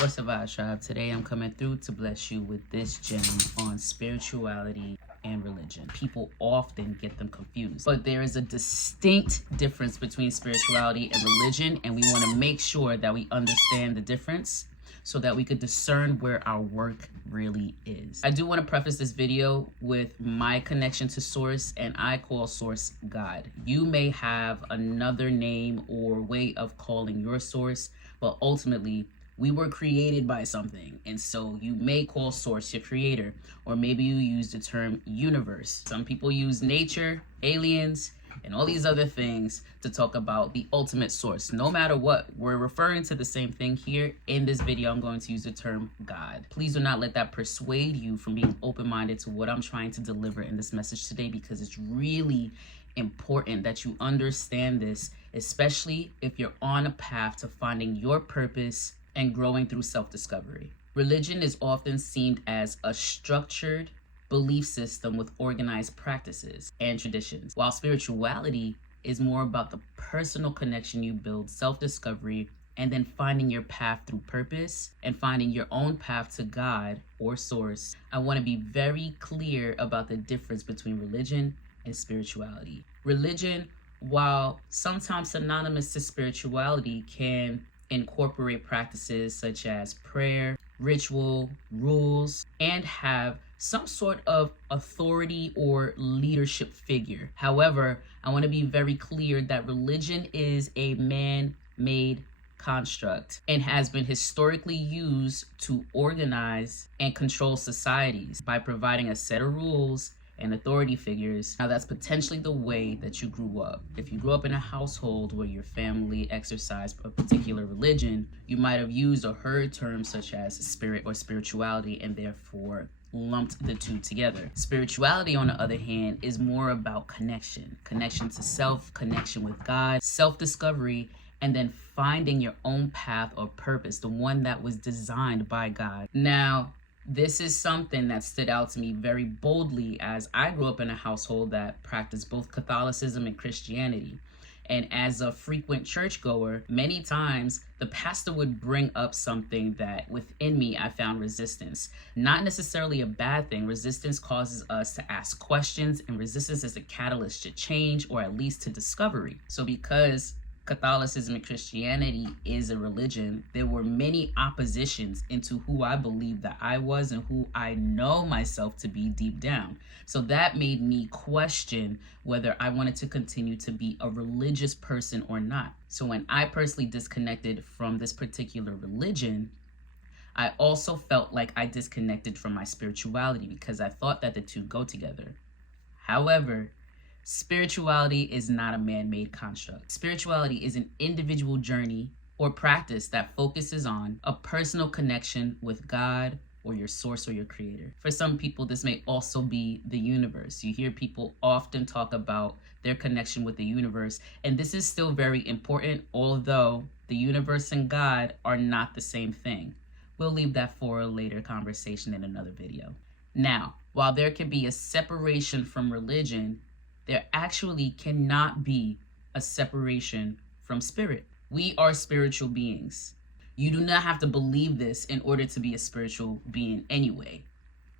What's up, Vibe Tribe? Today I'm coming through to bless you with this gem on spirituality and religion. People often get them confused, but there is a distinct difference between spirituality and religion, and we want to make sure that we understand the difference so that we could discern where our work really is. I do want to preface this video with my connection to Source, and I call Source God. You may have another name or way of calling your Source, but ultimately we were created by something, and so you may call Source your creator, or maybe you use the term universe. Some people use nature, aliens, and all these other things to talk about the ultimate source. No matter what, we're referring to the same thing here. In this video, I'm going to use the term God. Please do not let that persuade you from being open-minded to what I'm trying to deliver in this message today, because it's really important that you understand this, especially if you're on a path to finding your purpose and growing through self-discovery. Religion is often seen as a structured belief system with organized practices and traditions, while spirituality is more about the personal connection you build, self-discovery, and then finding your path through purpose and finding your own path to God or Source. I want to be very clear about the difference between religion and spirituality. Religion, while sometimes synonymous to spirituality, can incorporate practices such as prayer, ritual, rules, and have some sort of authority or leadership figure. However, I want to be very clear that religion is a man-made construct and has been historically used to organize and control societies by providing a set of rules and authority figures. Now, that's potentially the way that you grew up. If you grew up in a household where your family exercised a particular religion, you might have used or heard terms such as spirit or spirituality, and therefore lumped the two together. Spirituality, on the other hand, is more about connection to self, connection with God, self-discovery, and then finding your own path or purpose, the one that was designed by God. Now, this is something that stood out to me very boldly, as I grew up in a household that practiced both Catholicism and Christianity. And as a frequent churchgoer, many times the pastor would bring up something that within me I found resistance. Not necessarily a bad thing. Resistance causes us to ask questions, and resistance is a catalyst to change, or at least to discovery. So because Catholicism and Christianity is a religion, there were many oppositions into who I believed that I was and who I know myself to be deep down. So that made me question whether I wanted to continue to be a religious person or not. So when I personally disconnected from this particular religion, I also felt like I disconnected from my spirituality, because I thought that the two go together. However, spirituality is not a man-made construct. Spirituality is an individual journey or practice that focuses on a personal connection with God or your source or your creator. For some people, this may also be the universe. You hear people often talk about their connection with the universe, and this is still very important, although the universe and God are not the same thing. We'll leave that for a later conversation in another video. Now, while there can be a separation from religion, there actually cannot be a separation from spirit. We are spiritual beings. You do not have to believe this in order to be a spiritual being anyway.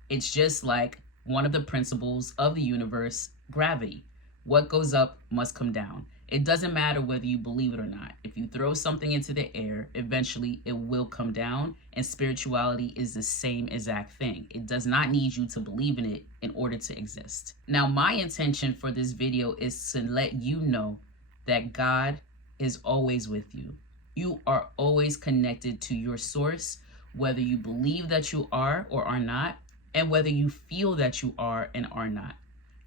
It's just like one of the principles of the universe, gravity. What goes up must come down. It doesn't matter whether you believe it or not. If you throw something into the air, eventually it will come down, and spirituality is the same exact thing. It does not need you to believe in it in order to exist. Now, my intention for this video is to let you know that God is always with you. You are always connected to your source, whether you believe that you are or are not, and whether you feel that you are and are not.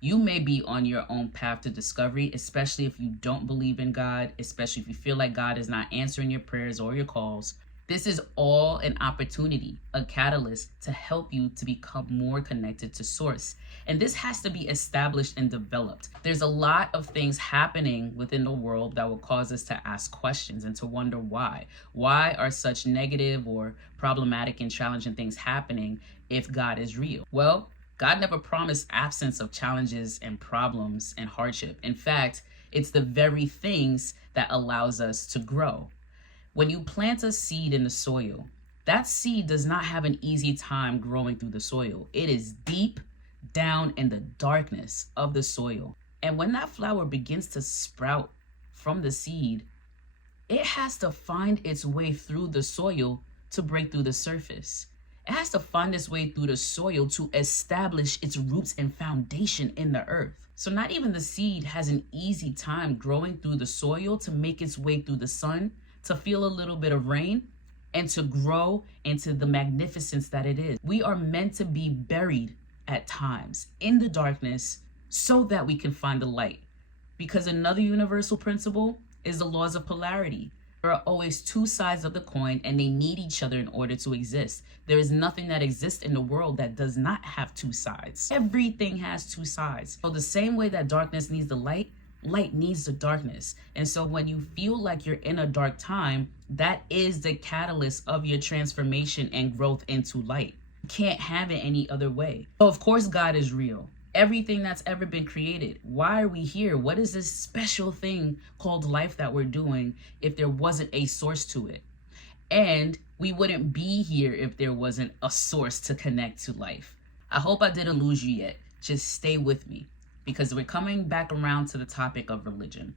You may be on your own path to discovery, especially if you don't believe in God, especially if you feel like God is not answering your prayers or your calls. This is all an opportunity, a catalyst to help you to become more connected to Source. And this has to be established and developed. There's a lot of things happening within the world that will cause us to ask questions and to wonder why. Why are such negative or problematic and challenging things happening if God is real? Well, God never promised absence of challenges and problems and hardship. In fact, it's the very things that allows us to grow. When you plant a seed in the soil, that seed does not have an easy time growing through the soil. It is deep down in the darkness of the soil. And when that flower begins to sprout from the seed, it has to find its way through the soil to break through the surface. It has to find its way through the soil to establish its roots and foundation in the earth. So not even the seed has an easy time growing through the soil to make its way through the sun, to feel a little bit of rain, and to grow into the magnificence that it is. We are meant to be buried at times in the darkness so that we can find the light. Because another universal principle is the laws of polarity. There are always two sides of the coin, and they need each other in order to exist. There is nothing that exists in the world that does not have two sides. Everything has two sides. So the same way that darkness needs the light, light needs the darkness. And so when you feel like you're in a dark time, that is the catalyst of your transformation and growth into light. You can't have it any other way. So of course God is real. Everything that's ever been created. Why are we here? What is this special thing called life that we're doing if there wasn't a source to it? And we wouldn't be here if there wasn't a source to connect to life. I hope I didn't lose you yet. Just stay with me, because we're coming back around to the topic of religion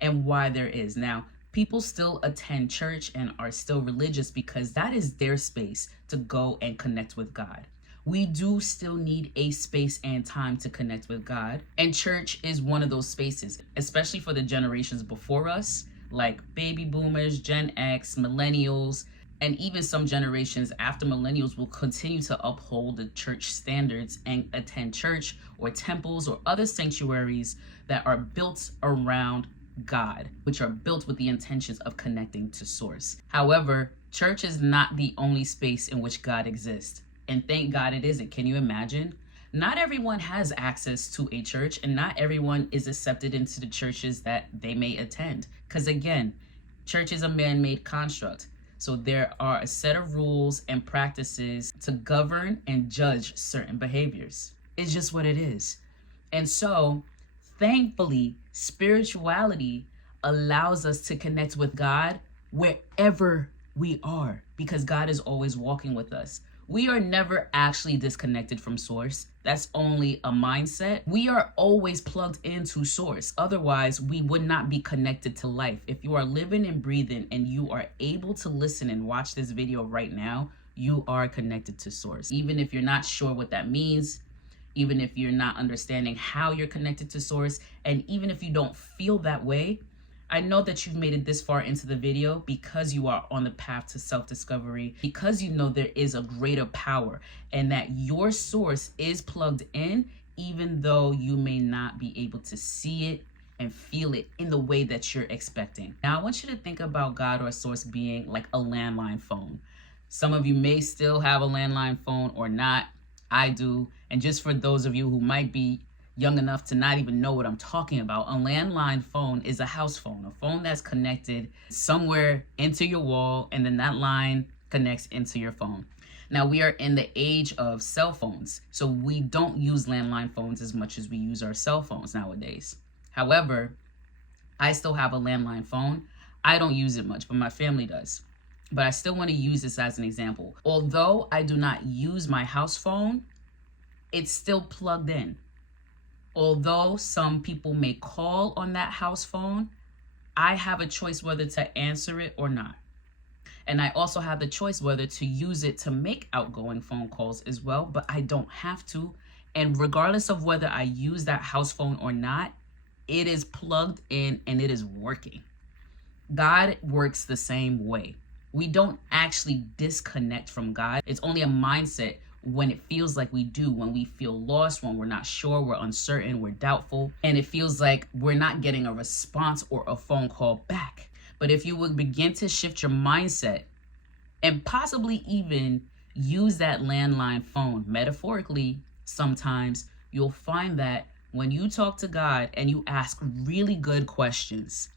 and why there is. Now, people still attend church and are still religious because that is their space to go and connect with God. We do still need a space and time to connect with God. And church is one of those spaces, especially for the generations before us, like baby boomers, Gen X, millennials, and even some generations after millennials will continue to uphold the church standards and attend church or temples or other sanctuaries that are built around God, which are built with the intentions of connecting to source. However, church is not the only space in which God exists. And thank God it isn't. Can you imagine? Not everyone has access to a church, and not everyone is accepted into the churches that they may attend. Because again, church is a man-made construct. So there are a set of rules and practices to govern and judge certain behaviors. It's just what it is. And so, thankfully, spirituality allows us to connect with God wherever we are, because God is always walking with us. We are never actually disconnected from source. That's only a mindset. We are always plugged into source. Otherwise, we would not be connected to life. If you are living and breathing and you are able to listen and watch this video right now, you are connected to source. Even if you're not sure what that means, even if you're not understanding how you're connected to source, and even if you don't feel that way, I know that you've made it this far into the video because you are on the path to self-discovery, because you know there is a greater power and that your source is plugged in, even though you may not be able to see it and feel it in the way that you're expecting. Now, I want you to think about God or source being like a landline phone. Some of you may still have a landline phone or not. I do. And just for those of you who might be young enough to not even know what I'm talking about, a landline phone is a house phone, a phone that's connected somewhere into your wall, and then that line connects into your phone. Now, we are in the age of cell phones, so we don't use landline phones as much as we use our cell phones nowadays. However, I still have a landline phone. I don't use it much, but my family does. But I still want to use this as an example. Although I do not use my house phone, it's still plugged in. Although some people may call on that house phone, I have a choice whether to answer it or not. And I also have the choice whether to use it to make outgoing phone calls as well, but I don't have to. And regardless of whether I use that house phone or not, it is plugged in and it is working. God works the same way. We don't actually disconnect from God. It's only a mindset when it feels like we do, when we feel lost, when we're not sure, we're uncertain, we're doubtful, and it feels like we're not getting a response or a phone call back. But if you would begin to shift your mindset and possibly even use that landline phone metaphorically, sometimes you'll find that when you talk to God and you ask really good questions,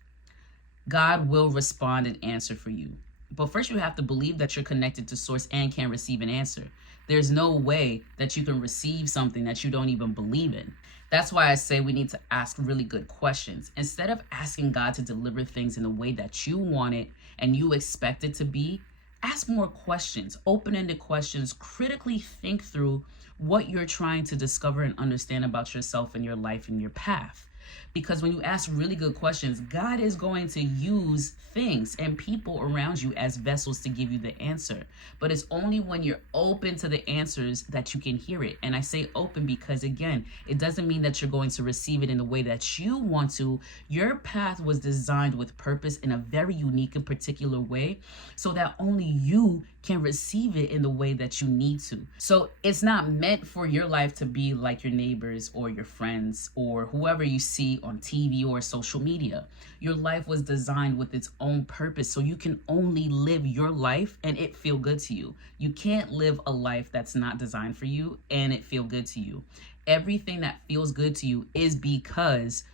God will respond and answer for you. But first you have to believe that you're connected to source and can receive an answer. There's no way that you can receive something that you don't even believe in. That's why I say we need to ask really good questions. Instead of asking God to deliver things in the way that you want it and you expect it to be, Ask more questions, open-ended questions. Critically think through what you're trying to discover and understand about yourself and your life and your path. Because when you ask really good questions, God is going to use things and people around you as vessels to give you the answer. But it's only when you're open to the answers that you can hear it. And I say open because, again, it doesn't mean that you're going to receive it in the way that you want to. Your path was designed with purpose in a very unique and particular way so that only you can receive it in the way that you need to. So it's not meant for your life to be like your neighbors or your friends or whoever you see on TV or social media. Your life was designed with its own purpose, so you can only live your life and it feel good to you. You can't live a life that's not designed for you and it feel good to you. Everything that feels good to you is because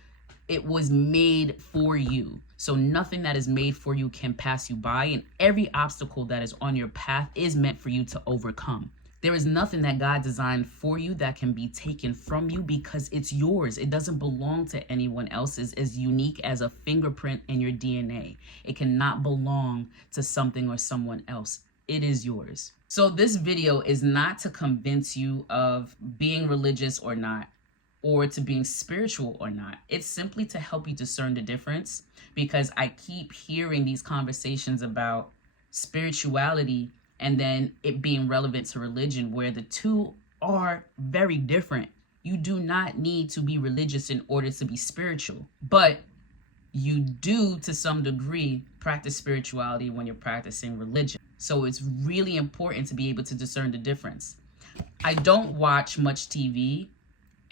it was made for you. So nothing that is made for you can pass you by, and every obstacle that is on your path is meant for you to overcome. There is nothing that God designed for you that can be taken from you because it's yours. It doesn't belong to anyone else. It's as unique as a fingerprint in your DNA. It cannot belong to something or someone else. It is yours. So this video is not to convince you of being religious or not, or to being spiritual or not. It's simply to help you discern the difference, because I keep hearing these conversations about spirituality and then it being relevant to religion, where the two are very different. You do not need to be religious in order to be spiritual, but you do, to some degree, practice spirituality when you're practicing religion. So it's really important to be able to discern the difference. I don't watch much TV,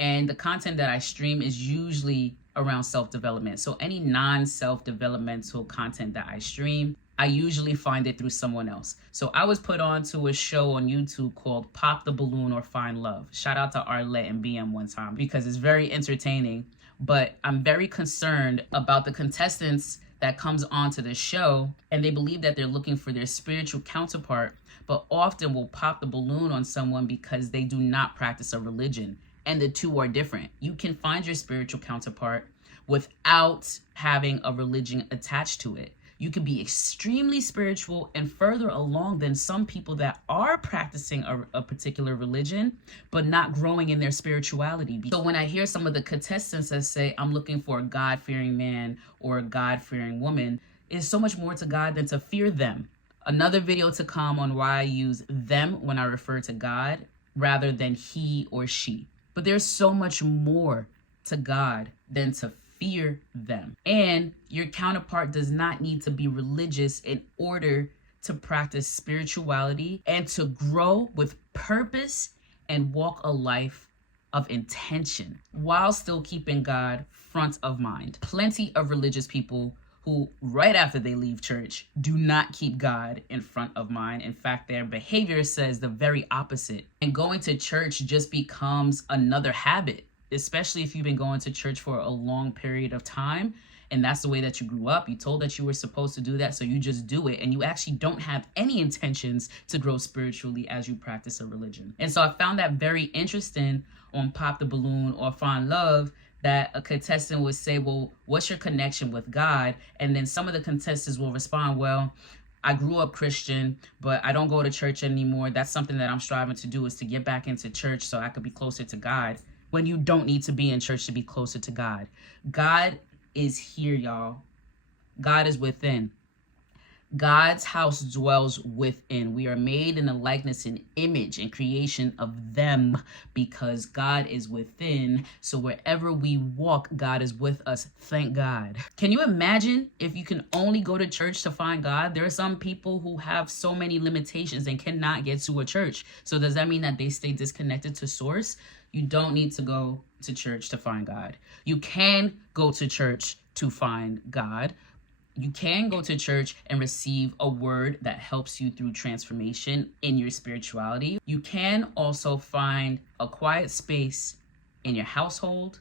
and the content that I stream is usually around self-development. So any non-self-developmental content that I stream, I usually find it through someone else. So I was put on to a show on YouTube called Pop the Balloon or Find Love. Shout out to Arlette and BM one time because it's very entertaining. But I'm very concerned about the contestants that comes onto the show, and they believe that they're looking for their spiritual counterpart, but often will pop the balloon on someone because they do not practice a religion. And the two are different. You can find your spiritual counterpart without having a religion attached to it. You can be extremely spiritual and further along than some people that are practicing a particular religion, but not growing in their spirituality. So when I hear some of the contestants that say, I'm looking for a God-fearing man or a God-fearing woman, it's so much more to God than to fear them. Another video to come on why I use them when I refer to God rather than he or she. But there's so much more to God than to fear them. And your counterpart does not need to be religious in order to practice spirituality and to grow with purpose and walk a life of intention while still keeping God front of mind. Plenty of religious people who, right after they leave church, do not keep God in front of mind. In fact, their behavior says the very opposite. And going to church just becomes another habit, especially if you've been going to church for a long period of time. And that's the way that you grew up. You told that you were supposed to do that, so you just do it. And you actually don't have any intentions to grow spiritually as you practice a religion. And so I found that very interesting on Pop the Balloon or Find Love, that a contestant would say, well, what's your connection with God? And then some of the contestants will respond, well, I grew up Christian, but I don't go to church anymore. That's something that I'm striving to do, is to get back into church so I could be closer to God. When you don't need to be in church to be closer to God. God is here, y'all. God is within. God's house dwells within. We are made in the likeness and image and creation of them because God is within. So wherever we walk, God is with us. Thank God. Can you imagine if you can only go to church to find God? There are some people who have so many limitations and cannot get to a church. So does that mean that they stay disconnected to source? You don't need to go to church to find God. You can go to church to find God. You can go to church and receive a word that helps you through transformation in your spirituality. You can also find a quiet space in your household.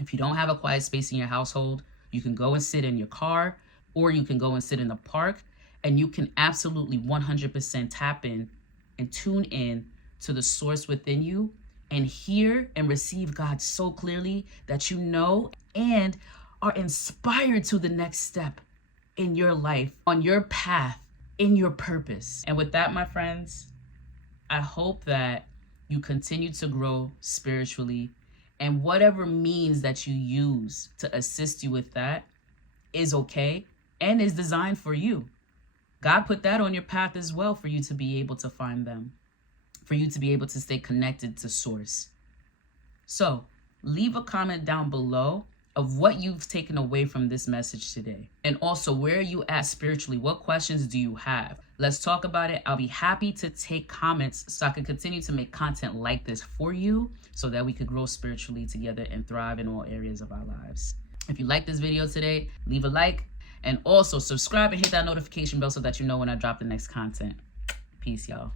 If you don't have a quiet space in your household, you can go and sit in your car, or you can go and sit in the park, and you can absolutely 100% tap in and tune in to the source within you and hear and receive God so clearly that you know and are inspired to the next step in your life, on your path in your purpose. And with that, my friends, I hope that you continue to grow spiritually, and whatever means that you use to assist you with that is okay and is designed for you. God put that on your path as well for you to be able to find them, for you to be able to stay connected to source. So leave a comment down below of what you've taken away from this message today. And also, where are you at spiritually? What questions do you have? Let's talk about it. I'll be happy to take comments so I can continue to make content like this for you so that we could grow spiritually together and thrive in all areas of our lives. If you like this video today, leave a like, and also subscribe and hit that notification bell so that you know when I drop the next content. Peace, y'all.